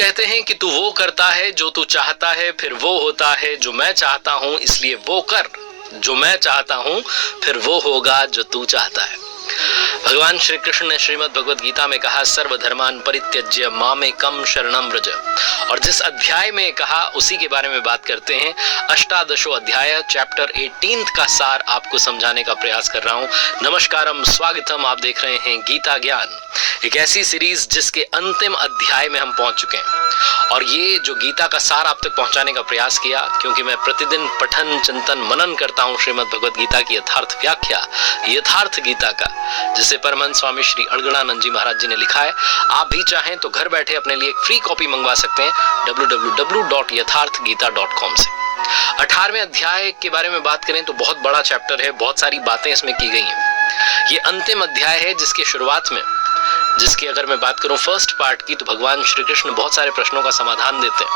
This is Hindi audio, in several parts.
कहते हैं कि तू वो करता है जो तू चाहता है, फिर वो होता है जो मैं चाहता हूं, इसलिए वो कर जो मैं चाहता हूं, फिर वो होगा जो तू चाहता है। भगवान श्री कृष्ण ने श्रीमद् भगवद गीता में कहा, सर्वधर्मान परित्यज्य मामेकम शरणम व्रज। और जिस अध्याय में कहा उसी के बारे में बात करते हैं। अष्टादशो अध्याय चैप्टर 18 का सार आपको समझाने का प्रयास कर रहा हूं। नमस्कारम, स्वागतम। आप देख रहे हैं गीता ज्ञान, एक ऐसी सीरीज जिसके अंतिम अध्याय में हम पहुंच चुके हैं। और ये जो गीता का सार आप तक पहुंचाने का प्रयास किया, क्योंकि मैं प्रतिदिन पठन चिंतन मनन करता हूं श्रीमद् भगवद गीता की यथार्थ व्याख्या, यथार्थ गीता का, जिसे परमहंस स्वामी श्री अड़गड़ानंद जी महाराज जी ने लिखा है। आप भी चाहें तो घर बैठे अपने लिए एक फ्री कॉपी मंगवा सकते हैं www.यथार्थगीता.com से। 18वें अध्याय के बारे में बात करें तो बहुत बड़ा चैप्टर है, बहुत सारी बातें इसमें की गई हैं। ये अंतिम अध्याय है जिसके शुरुआत में, जिसकी अगर मैं बात करूं फर्स्ट पार्ट की, तो भगवान श्री कृष्ण बहुत सारे प्रश्नों का समाधान देते हैं।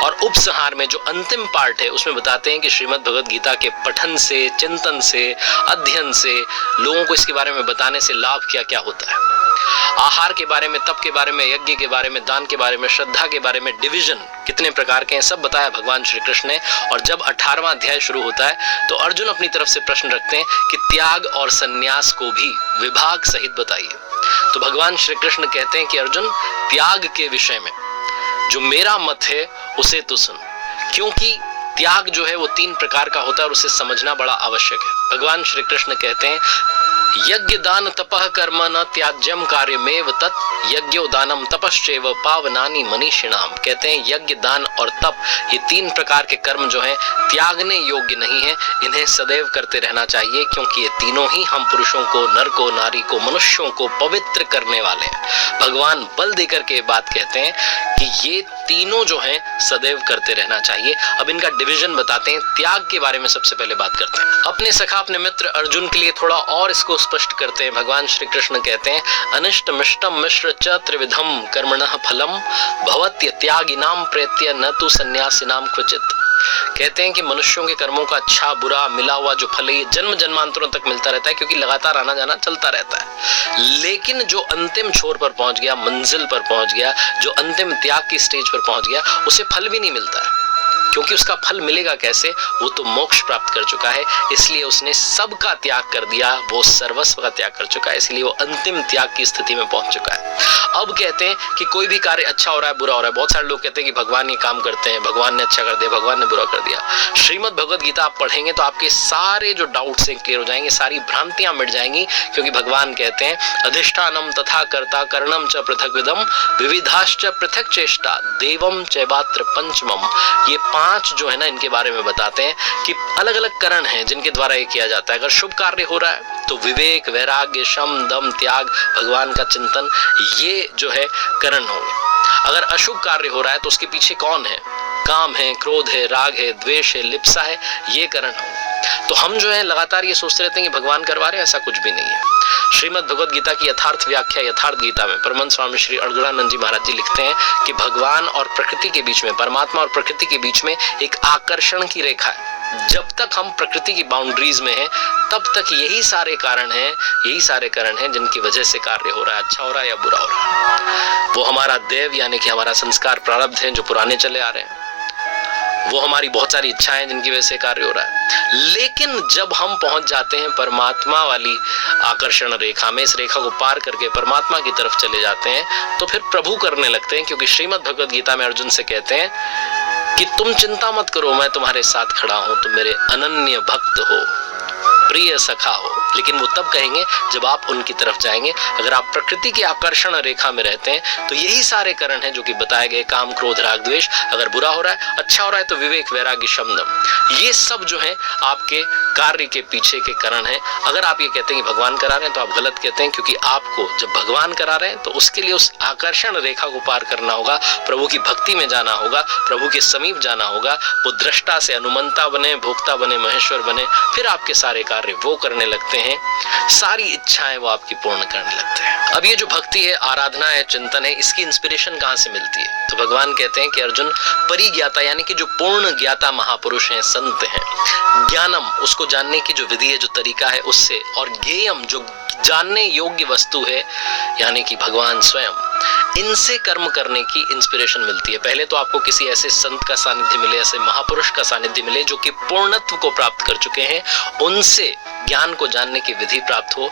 और उपसंहार में जो अंतिम पार्ट है उसमें बताते हैं कि श्रीमद् भगवद गीता के पठन से, चिंतन से, अध्ययन से लोगों को इसके बारे में बताने से लाभ क्या क्या होता है। आहार के बारे में, तप के बारे में, यज्ञ के बारे में, दान के बारे में, श्रद्धा के बारे में, डिवीजन कितने प्रकार के हैं, सब बताया भगवान श्री कृष्ण ने। और जब 18वां अध्याय शुरू होता है तो अर्जुन अपनी तरफ से प्रश्न रखते हैं कि त्याग और संन्यास को भी विभाग सहित बताइए। तो भगवान श्री कृष्ण कहते हैं कि अर्जुन, त्याग के विषय में जो मेरा मत है उसे तो सुन, क्योंकि त्याग जो है वो 3 प्रकार का होता है और उसे समझना बड़ा आवश्यक है। भगवान श्री कृष्ण कहते हैं, यज्ञ दान तपः कर्म न त्याज्यम कार्यमेव तत् यज्ञो दानम तपश्चैव पावनानि मनीषिणाम। कहते हैं यज्ञ, दान और तप, ये 3 प्रकार के कर्म जो हैं त्यागने योग्य नहीं है, इन्हें सदैव करते रहना चाहिए, क्योंकि ये तीनों ही हम पुरुषों को, नर को, नारी को, मनुष्यों को पवित्र करने वाले हैं। भगवान बल देकर के बात कहते हैं कि ये तीनों जो हैं सदैव करते रहना चाहिए। अब इनका डिवीजन बताते हैं। त्याग के बारे में सबसे पहले बात करते हैं। अपने सखा, अपने मित्र अर्जुन के लिए थोड़ा और इसको स्पष्ट करते हैं। भगवान श्री कृष्ण कहते हैं, अनिष्ट मिष्टम मिश्र च त्रिविधम कर्मणः फलम भवत्य त्यागिनाम प्रेत्य न तु सन्यासिनाम क्वचित। कहते हैं कि मनुष्यों के कर्मों का अच्छा बुरा मिला हुआ जो फल है ये जन्म जन्मांतरों तक मिलता रहता है, क्योंकि लगातार आना जाना चलता रहता है। लेकिन जो अंतिम छोर पर पहुंच गया, मंजिल पर पहुंच गया, जो अंतिम त्याग की स्टेज पर पहुंच गया, उसे फल भी नहीं मिलता है, क्योंकि उसका फल मिलेगा कैसे, वो तो मोक्ष प्राप्त कर चुका है। इसलिए उसने सबका त्याग कर दिया, वो सर्वस्व का त्याग कर चुका है, इसलिए वो अंतिम त्याग की स्थिति में पहुंच चुका है। अब कहते हैं कि कोई भी कार्य अच्छा हो रहा है, बुरा हो रहा है, बहुत सारे लोग कहते हैं कि भगवान ये काम करते हैं, भगवान ने अच्छा कर दिया, भगवान ने बुरा कर दिया। श्रीमद् भगवद गीता आप पढ़ेंगे तो आपके सारे जो डाउट्स हैं क्लियर हो जाएंगे, सारी भ्रांतियां मिट जाएंगी, क्योंकि भगवान कहते हैं, अधिष्ठानम तथा कर्ता कर्णम च पृथग्विदम विविधाश्च पृथक चेष्टा देवम चैवात्र पंचमम। ये 5 जो है ना, इनके बारे में बताते हैं कि अलग अलग करण हैं जिनके द्वारा ये किया जाता है। अगर शुभ कार्य हो रहा है तो विवेक, वैराग्य, शम, दम, त्याग, भगवान का चिंतन, ये जो है करण होंगे। अगर अशुभ कार्य हो रहा है तो उसके पीछे कौन है, काम है, क्रोध है, राग है, द्वेष है, लिप्सा है, ये करण होंगे। तो हम जो है लगातार ये सोचते रहते हैं कि भगवान करवा रहे हैं, ऐसा कुछ भी नहीं है। श्रीमद् भगवद गीता की यथार्थ व्याख्या यथार्थ गीता में परमहंस स्वामी श्री अड़गड़ानंद जी महाराज जी लिखते हैं कि भगवान और प्रकृति के बीच में, परमात्मा और प्रकृति के बीच में एक आकर्षण की रेखा है। जब तक हम प्रकृति की बाउंड्रीज में हैं तब तक यही सारे कारण हैं, यही सारे कारण हैं जिनकी वजह से कार्य हो रहा है, अच्छा हो रहा है या बुरा हो रहा है। वो हमारा देव यानी कि हमारा संस्कार प्रारब्ध हैं जो पुराने चले आ रहे हैं, वो हमारी बहुत सारी इच्छाएं जिनकी वजह से कार्य हो रहा है। लेकिन जब हम पहुंच जाते हैं परमात्मा वाली आकर्षण रेखा में, इस रेखा को पार करके परमात्मा की तरफ चले जाते हैं, तो फिर प्रभु करने लगते हैं। क्योंकि श्रीमद् भगवद गीता में अर्जुन से कहते हैं कि तुम चिंता मत करो, मैं तुम्हारे साथ खड़ा हूं, तुम मेरे अनन्य भक्त हो, प्रिय सखा हो। लेकिन वो तब कहेंगे जब आप उनकी तरफ जाएंगे। अगर आप प्रकृति की आकर्षण रेखा में रहते हैं तो यही सारे कारण हैं जो कि बताए गए, काम, क्रोध, राग, द्वेष। अगर बुरा हो रहा है, अच्छा हो रहा है तो विवेक, वैराग्य, शम, दम, ये सब जो है आपके कार्य के पीछे के कारण हैं। अगर आप ये कहते हैं कि भगवान करा रहे हैं तो आप गलत कहते हैं, क्योंकि आपको जब भगवान करा रहे हैं तो उसके लिए उस आकर्षण रेखा को पार करना होगा, प्रभु की भक्ति में जाना होगा, प्रभु के समीप जाना होगा। वो दृष्टा से अनुमंता बने, भोक्ता बने, महेश्वर बने, फिर आपके सारे कार्य वो करने लगते हैं, सारी इच्छाएं वो आपकी पूर्ण करने लगते हैं। अब ये जो भक्ति है, आराधना है, चिंतन है, इसकी इंस्पिरेशन कहां से मिलती है? तो भगवान कहते हैं कि अर्जुन, परिज्ञाता यानी कि जो पूर्ण ज्ञाता महापुरुष हैं, संत हैं, ज्ञानम उसको जानने की जो विधि है, जो तरीका है उससे, और ज्ञेयम जो जानने योग्य वस्तु है यानी कि भगवान स्वयं, इनसे कर्म करने की इंस्पिरेशन मिलती है। पहले तो आपको किसी ऐसे संत का सानिध्य मिले, ऐसे महापुरुष का सानिध्य मिले जो कि पूर्णत्व को प्राप्त कर चुके हैं, उनसे ज्ञान को जानने की विधि प्राप्त हो,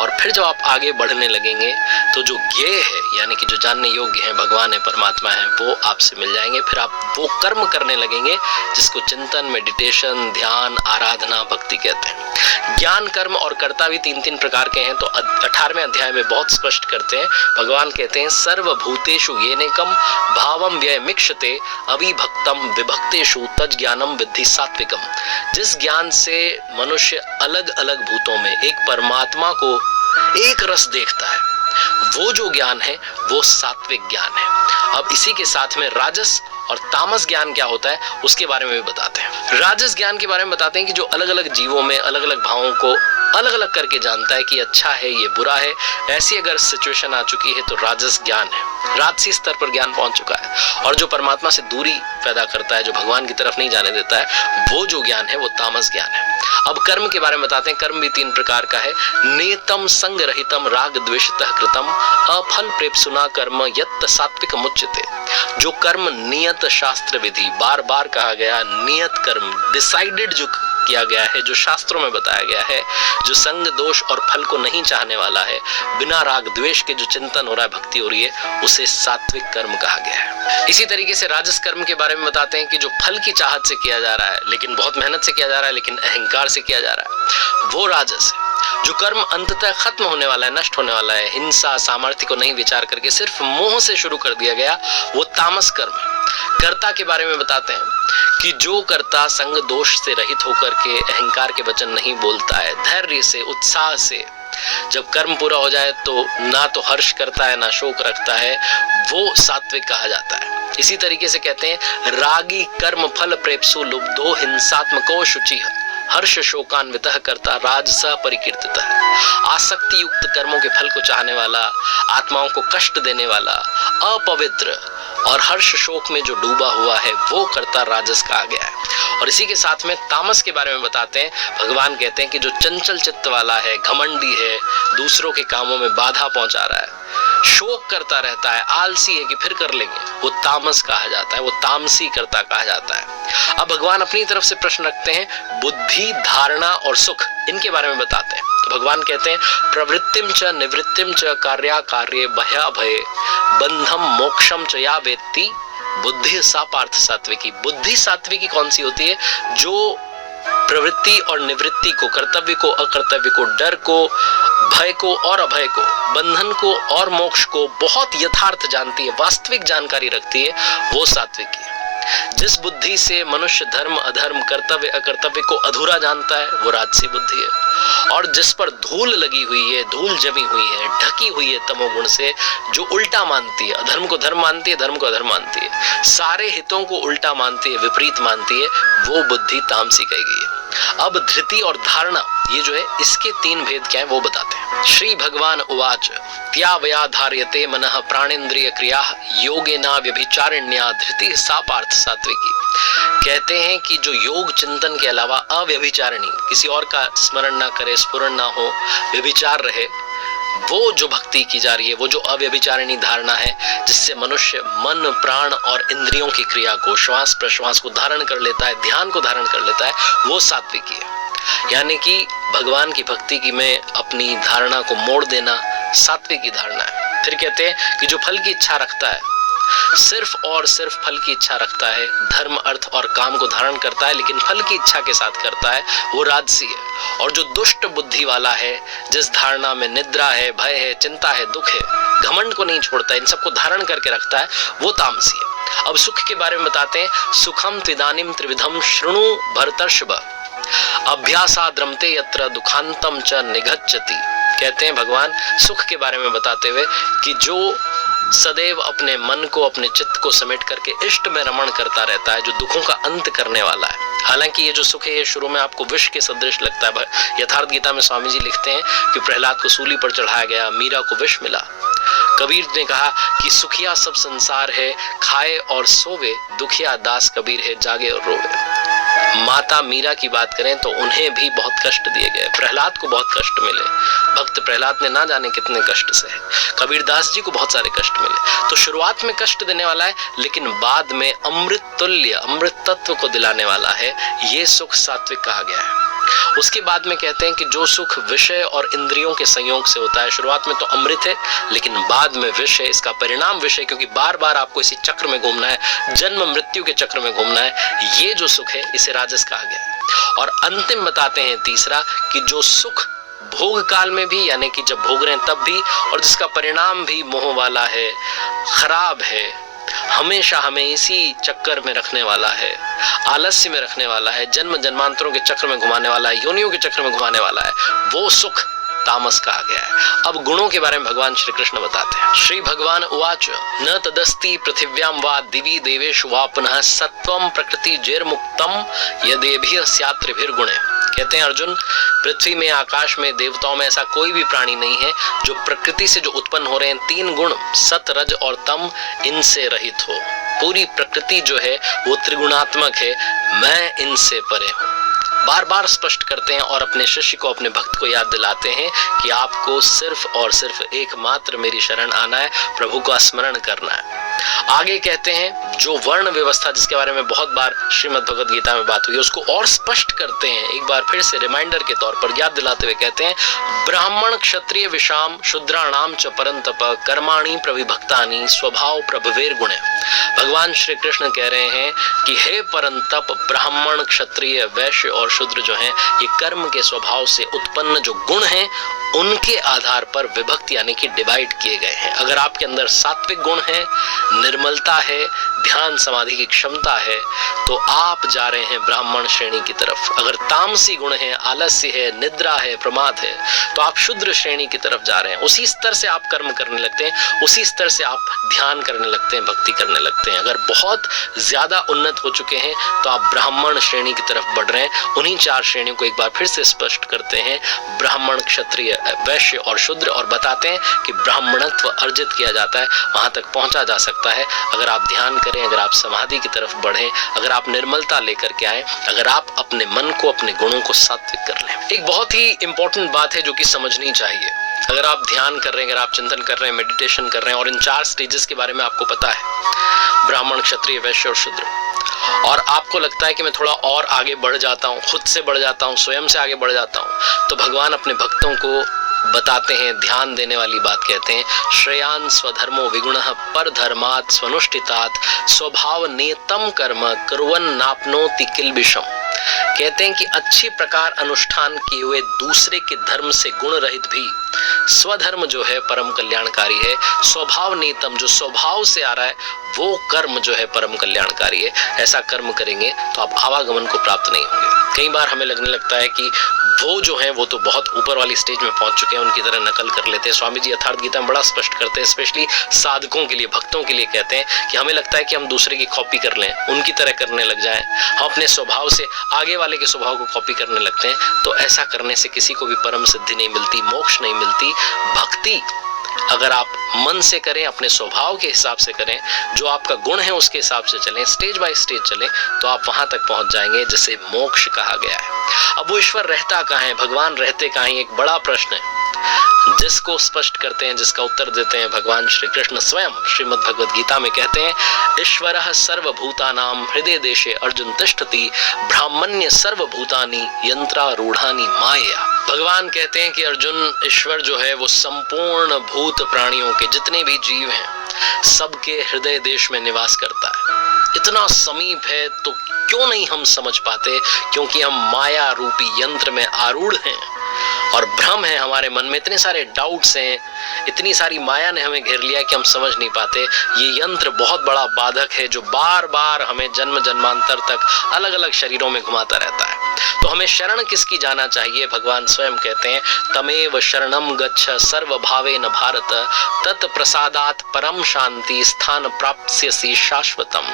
और फिर जब आप आगे बढ़ने लगेंगे तो जो ज्ञेय है, यानी कि जो जानने योग्य है, भगवान है, परमात्मा है, वो आपसे मिल जाएंगे। फिर आप वो कर्म करने लगेंगे जिसको चिंतन, मेडिटेशन, ध्यान, आराधना, भक्ति कहते हैं। ज्ञान, कर्म और कर्ता भी 3-3 प्रकार के हैं, तो 18वें अध्याय में बहुत स्पष्ट करते हैं। भगवान कहते हैं सर्वभूतेषु येनेकम भावम व्ययमिक्षते अविभक्तम विभक्तेषु तज ज्ञानम विद्धि सात्विकम। जिस ज्ञान से मनुष्य अलग अलग भूतों में एक परमात्मा को एक रस देखता है, वो जो ज्ञान है वो सात्विक ज्ञान है। अब इसी के साथ में राजस और तामस ज्ञान क्या होता है उसके बारे में भी बताते हैं। राजस ज्ञान के बारे में बताते हैं कि जो अलग अलग जीवों में अलग अलग भावों को अलग अलग करके जानता है कि अच्छा है, ये बुरा है, ऐसी अगर सिचुएशन आ चुकी है तो राजस ज्ञान है, राजसी स्तर पर ज्ञान पहुंच चुका है। और जो परमात्मा से दूरी पैदा करता है, जो भगवान की तरफ नहीं जाने देता है, वो जो ज्ञान है वो तामस ज्ञान है। अब कर्म के बारे में बताते हैं। कर्म भी 3 प्रकार का है। नियतम संग रहितम राग द्वेषतः कृतम अफल प्रेप्सुना कर्म यत् सात्विक मुच्यते। जो कर्म नियत शास्त्र विधि, बार बार कहा गया नियत कर्म, डिसाइडेड जो किया गया है, जो शास्त्रों में बताया गया है, जो संग दोष और फल को नहीं चाहने वाला है, बिना राग द्वेष के जो चिंतन हो रहा है, भक्ति हो रही है, उसे सात्विक कर्म कहा गया है। इसी तरीके से राजस कर्म के बारे में बताते हैं कि जो फल की चाहत से किया जा रहा है, लेकिन बहुत मेहनत से किया जा रहा है, लेकिन अहंकार से किया जा रहा है, वो राजस है। जो कर्म अंततः खत्म होने वाला है, नष्ट होने वाला है, हिंसा, सामर्थ्य को नहीं विचार करके सिर्फ मोह से शुरू कर दिया गया, वो तामस कर्म है। कर्ता के बारे में बताते हैं कि जो कर्ता संग दोष से रहित होकर के अहंकार के वचन नहीं बोलता है, धैर्य से, उत्साह से जब कर्म पूरा हो जाए तो ना तो हर्ष करता है ना शोक रखता है, वो सात्विक कहा जाता है। इसी तरीके से कहते हैं रागी कर्म फल प्रेप्सु लुब्धो हिंसात्मको शुचि हर्ष शोकान्वितः करता राजसा परिकीर्तितः। आसक्ति युक्त कर्मों के फल को चाहने वाला, आत्माओं को कष्ट देने वाला, अपवित्र और हर्ष शोक में जो डूबा हुआ है, वो कर्ता राजस कहा गया है। और इसी के साथ में तामस के बारे में बताते हैं। भगवान कहते हैं कि जो चंचल चित्त वाला है, घमंडी है, दूसरों के कामों में बाधा पहुंचा रहा है, शोक करता रहता है, आलसी है कि फिर कर लेंगे, वो तामस कहा जाता है, वो तामसी कर्ता कहा जाता है। अब भगवान अपनी तरफ से प्रश्न रखते हैं, बुद्धि, धारणा और सुख, इनके बारे में बताते हैं। तो भगवान कहते हैं प्रवृत्तिम च निवृत्तिम च कार्याकार्ये भयाभये बंधम मोक्षम च या वेत्ति बुद्धि सा पार्थ सात्विकी। बुद्धि सात्विकी कौन सी होती है? जो प्रवृत्ति और निवृत्ति को, कर्तव्य को, अकर्तव्य को, डर को, भय को और अभय को, बंधन को और मोक्ष को बहुत यथार्थ जानती है, वास्तविक जानकारी रखती है, वो सात्विकी है। जिस बुद्धि से मनुष्य धर्म अधर्म, कर्तव्य अकर्तव्य को अधूरा जानता है, वो राजसी बुद्धि है। और जिस पर धूल लगी हुई है, धूल जमी हुई है, ढकी हुई है तमोगुण से, जो उल्टा मानती है, अधर्म को धर्म मानती है, धर्म को अधर्म मानती है, सारे हितों को उल्टा मानती है, विपरीत मानती है, वो बुद्धि तामसी कही गई है। अब धृति और धारणा, ये जो है, इसके 3 भेद क्या है वो बताते हैं। श्री भगवान उवाच त्यावया धार्यते मनः प्राणेन्द्रिय क्रिया योगेना व्यभिचारिण्या धृति सा पार्थ सात्विकी। कहते हैं कि जो योग चिंतन के अलावा अव्यभिचारिणी, किसी और का स्मरण ना करे, स्फुरण ना हो, व्यभिचार रहे, वो जो भक्ति की जा रही है, वो जो अव्यभिचारिणी धारणा है, जिससे मनुष्य मन, प्राण और इंद्रियों की क्रिया को, श्वास प्रश्वास को धारण कर लेता है, ध्यान को धारण कर लेता है, वो सात्विकी है। यानी कि भगवान की भक्ति की में अपनी धारणा को मोड़ देना सात्विक की धारणा है। फिर कहते हैं कि जो फल की इच्छा रखता है, सिर्फ और सिर्फ फल की इच्छा रखता है, धर्म अर्थ और काम को धारण करता है, लेकिन फल की इच्छा के साथ करता है, वो राजसी है। और जो दुष्ट बुद्धि वाला है, जिस धारणा में निद्रा है, भय है, चिंता है, दुख है, घमंड को नहीं छोड़ता, इन सबको धारण करके रखता है, वो तामसी है। अब सुख के बारे में बताते हैं। सुखम त्विदानीम त्रिविधम शृणु भरतर्षभ अभ्यासाद्रमते यत्र दुखांतम च निगच्छति। कहते हैं भगवान सुख के बारे में बताते हुए कि जो सदैव अपने मन को, अपने चित्त को समेट करके इष्ट में रमण करता रहता है, जो दुखों का अंत करने वाला है। हालांकि ये जो सुख है, ये शुरू में आपको विष के सदृश लगता है। यथार्थ गीता में स्वामी जी लिखते हैं कि प्रहलाद को सूली पर चढ़ाया गया, मीरा को विष मिला। कबीर ने कहा कि सुखिया सब संसार है, खाए और सोवे, दुखिया दास कबीर है, जागे और रोवे। माता मीरा की बात करें तो उन्हें भी बहुत कष्ट दिए गए, प्रहलाद को बहुत कष्ट मिले, भक्त प्रहलाद ने ना जाने कितने कष्ट सहे, कबीरदास जी को बहुत सारे कष्ट मिले। तो शुरुआत में कष्ट देने वाला है, लेकिन बाद में अमृत तुल्य, अमृत तत्व को दिलाने वाला है, ये सुख सात्विक कहा गया है। उसके बाद में कहते हैं कि जो सुख विषय और इंद्रियों के संयोग से होता है, शुरुआत में तो अमृत है, लेकिन बाद में विषय, इसका परिणाम विषय, क्योंकि बार बार आपको इसी चक्र में घूमना है, जन्म मृत्यु के चक्र में घूमना है, ये जो सुख है इसे राजस कहा गया है। और अंतिम बताते हैं तीसरा कि जो सुख भोग काल में भी, यानी कि जब भोग रहे हैं तब भी, और जिसका परिणाम भी मोह वाला है, खराब है, हमेशा हमें इसी चक्कर में रखने वाला है, आलस्य में रखने वाला है, जन्म जन्मांतरों के चक्र में घुमाने वाला है, योनियों के चक्र में घुमाने वाला है, वो सुख तामस कहा गया है। अब गुणों के बारे में भगवान श्री कृष्ण बताते हैं। श्री भगवान उवाच न तदस्ति पृथिव्यां वा दिवि देवेषु वा पुनः सत्वं प्रकृति जैर्मुक्तम यदेभिः स्यात् त्रिभिर्गुणे। कहते हैं अर्जुन, पृथ्वी में, आकाश में, देवताओं में ऐसा कोई भी प्राणी नहीं है जो प्रकृति से जो उत्पन्न हो रहे हैं तीन गुण सत, रज और तम, इनसे रहित हो। पूरी प्रकृति जो है वो त्रिगुणात्मक है, मैं इनसे परे हूं। बार बार स्पष्ट करते हैं और अपने शिष्य को, अपने भक्त को याद दिलाते हैं कि आपको सिर्फ और सिर्फ एकमात्र मेरी शरण आना है, प्रभु का स्मरण करना है। आगे कहते हैं जो वर्ण व्यवस्था, जिसके बारे में बहुत बार श्रीमद् भगवद गीता में बात हुई है, उसको और स्पष्ट करते हैं, एक बार फिर से रिमाइंडर के तौर पर याद दिलाते हुए कहते हैं ब्राह्मण क्षत्रिय विषाम शूद्राणाम च परंतप कर्माणि प्रविभक्तानि स्वभाव प्रभवेर गुणे। भगवान श्री कृष्ण कह रहे हैं कि हे परंतप, ब्राह्मण क्षत्रिय वैश्य और शूद्र जो हैं, ये कर्म के स्वभाव से उत्पन्न जो गुण हैं उनके आधार पर विभक्त यानी कि डिवाइड किए गए हैं। अगर आपके अंदर सात्विक गुण है, निर्मलता है, ध्यान समाधि की क्षमता है, तो आप जा रहे हैं ब्राह्मण श्रेणी की तरफ। अगर तामसी गुण है, आलस्य है, निद्रा है, प्रमाद है, तो आप शूद्र श्रेणी की तरफ जा रहे हैं। उसी स्तर से आप कर्म करने लगते हैं, उसी स्तर से आप ध्यान करने लगते हैं, भक्ति करने लगते हैं। अगर बहुत ज्यादा उन्नत हो चुके हैं तो आप ब्राह्मण श्रेणी की तरफ बढ़ रहे हैं। उन्हीं चार श्रेणियों को एक बार फिर से स्पष्ट करते हैं, ब्राह्मण, क्षत्रिय, वैश्य और शूद्र, और बताते हैं कि ब्राह्मणत्व अर्जित किया जाता है, वहां तक पहुंचा जा सकता है अगर आप ध्यान करें, अगर आप समाधि की तरफ बढ़ें, अगर आप निर्मलता लेकर के आए, अगर आप अपने मन को, अपने गुणों को सात्विक कर लें। एक बहुत ही इंपॉर्टेंट बात है जो कि समझनी चाहिए। अगर आप ध्यान कर रहे हैं, अगर आप चिंतन कर रहे हैं, मेडिटेशन कर रहे हैं, और इन चार स्टेजेस के बारे में आपको पता है, ब्राह्मण, क्षत्रिय, वैश्य और शूद्र, और आपको लगता है कि मैं थोड़ा और आगे बढ़ जाता हूँ, खुद से बढ़ जाता हूँ, स्वयं से आगे बढ़ जाता हूँ, तो भगवान अपने भक्तों को बताते हैं, ध्यान देने वाली बात कहते हैं, श्रेयान स्वधर्मो विगुणः पर धर्मात् स्वनुष्ठितात् स्वभाव नियतम कर्म कुर्वन् नाप्नोति किल्बिषम्। कहते हैं कि अच्छी प्रकार अनुष्ठान किए हुए दूसरे के धर्म से गुण रहित भी स्वधर्म जो है परम कल्याणकारी है। स्वभाव नियतम, जो स्वभाव से आ रहा है वो कर्म जो है परम कल्याणकारी है। ऐसा कर्म करेंगे तो आप आवागमन को प्राप्त नहीं होंगे। कई बार हमें लगने लगता है कि वो जो है वो तो बहुत ऊपर वाली स्टेज में पहुंच चुके हैं, उनकी तरह नकल कर लेते हैं। स्वामी जी यथार्थ गीता में बड़ा स्पष्ट करते हैं, स्पेशली साधकों के लिए, भक्तों के लिए कहते हैं कि हमें लगता है कि हम दूसरे की कॉपी कर लें, उनकी तरह करने लग जाएं, हम अपने स्वभाव से आगे वाले के स्वभाव को कॉपी करने लगते हैं। तो ऐसा करने से किसी को भी परम सिद्धि नहीं मिलती, मोक्ष नहीं मिलती। भक्ति अगर आप मन से करें, अपने स्वभाव के हिसाब से करें, जो आपका गुण है उसके हिसाब से चलें, स्टेज बाय स्टेज चलें, तो आप वहां तक पहुंच जाएंगे जिसे मोक्ष कहा गया है। अब वो ईश्वर रहता कहाँ है, भगवान रहते कहाँ है, एक बड़ा प्रश्न है जिसको स्पष्ट करते हैं, जिसका उत्तर देते हैं भगवान श्री कृष्ण स्वयं। श्रीमद् भगवद गीता में कहते हैं, ईश्वरः सर्वभूतानां हृदय देशे अर्जुन तिष्ठति ब्राह्मण्य सर्वभूतानि यंत्रारूढ़ानि माया। भगवान कहते हैं कि अर्जुन, ईश्वर जो है वो संपूर्ण भूत प्राणियों के, जितने भी जीव हैं, सबके हृदय देश में निवास करता है। इतना समीप है तो क्यों नहीं हम समझ पाते, क्योंकि हम माया रूपी यंत्र में आरूढ़ हैं और भ्रम है हमारे मन में, इतने सारे डाउट्स हैं, इतनी सारी माया ने हमें घेर लिया कि हम समझ नहीं पाते। ये यंत्र बहुत बड़ा बाधक है जो बार बार हमें जन्म जन्मांतर तक अलग अलग शरीरों में घुमाता रहता है। तो हमें शरण किसकी जाना चाहिए? भगवान स्वयं कहते हैं तमेव शरणम गच्छ सर्वभावेन भारत तत् प्रसादात परम शांति स्थान प्राप्स्यसि शाश्वतम।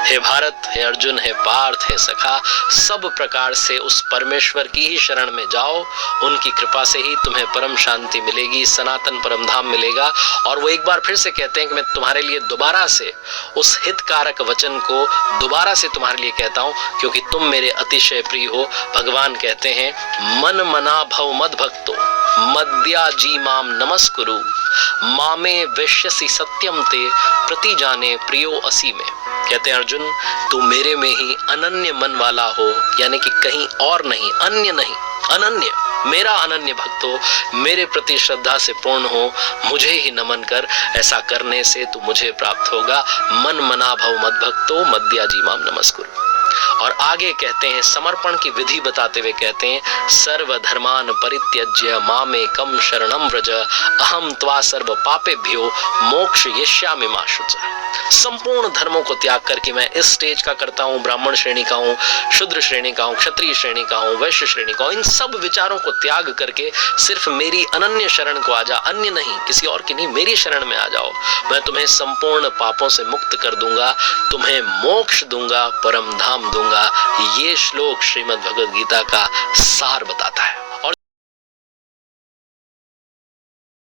हे भारत, हे अर्जुन, हे पार्थ, हे सखा, सब प्रकार से उस परमेश्वर की ही शरण में जाओ। उनकी कृपा से ही तुम्हें परम शांति मिलेगी, सनातन परम धाम मिलेगा। और वो एक बार फिर से कहते हैं कि मैं तुम्हारे लिए दोबारा से उस हितकारक वचन को दोबारा से तुम्हारे लिए कहता हूं, क्योंकि तुम मेरे अतिशय प्रिय हो। भगवान कहते हैं मन मना भव मद भक्तो मद्याजी माम नमस्कुरु मामे वैश्यसि सत्यम ते प्रति जाने प्रियो असी में। कहते हैं अर्जुन, तू मेरे में ही अनन्य मन वाला हो, यानी कि कहीं और नहीं, अन्य नहीं, अनन्य, मेरा अनन्य भक्त हो, मेरे प्रति श्रद्धा से पूर्ण हो, मुझे ही नमन कर। ऐसा करने से तू मुझे प्राप्त होगा। मन मना भव मद भक्तो मद्याजी माम नमस्कुरु। और आगे कहते हैं, समर्पण की विधि बताते हुए कहते हैं सर्वधर्मान परित्यज्य मामेकं शरणं व्रज अहम त्वा सर्व पापेभ्यो मोक्षयिष्यामि मा शुचः। संपूर्ण धर्मों को त्याग करके मैं इस स्टेज का करता हूँ, ब्राह्मण श्रेणी का हूँ, शूद्र श्रेणी का हूँ, क्षत्रिय श्रेणी का हूँ, वैश्य श्रेणी का हूँ, इन सब विचारों को त्याग करके सिर्फ मेरी अनन्य शरण को आ जा। अन्य नहीं, किसी और की नहीं, मेरी शरण में आ जाओ। मैं तुम्हें संपूर्ण पापों से मुक्त कर दूंगा, तुम्हें मोक्ष दूंगा, परम धाम दूंगा। ये श्लोक श्रीमद् भगवद गीता का सार बताता है।